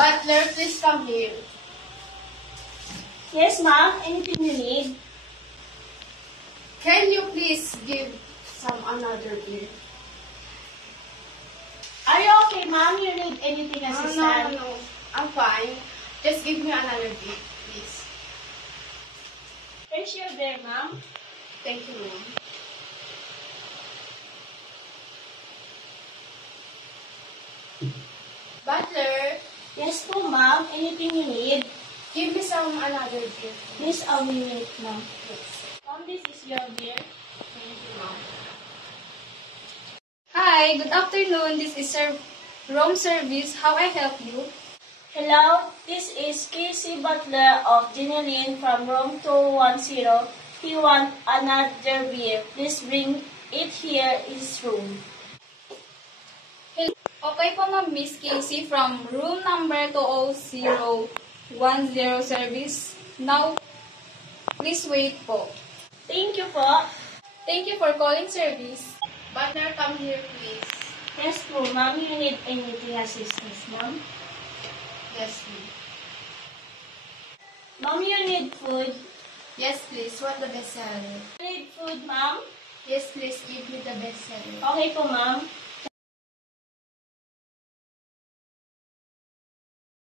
Butler, please come here. Yes, ma'am. Anything you need? Can you please give some another beer? Are you okay, ma'am? You need anything assistance? No. I'm fine. Just give me another beer, please. Here's your beer, ma'am. Thank you, ma'am. Butler, Yes po, ma'am. Anything you need? give me some another beer, please. Please, I'll be wait, ma'am. Yes. Ma'am, this is your beer. Thank you, ma'am. Hi, good afternoon. This is room service. How I help you? Hello, this is Casey Butler of Ginilin from room 210. He wants another beer. Please bring it here in his room. Okay po, Ma'am Miss Casey from room number 20010 service. Now, please wait po. Thank you po. Thank you for calling service. Butler, come here, please. Yes po, ma'am. You need anything assistance, ma'am? Yes, ma'am. Ma'am, you need food? Yes, please. What the best seller? You need food, ma'am? Yes, please. Give me the best seller. Okay po, ma'am.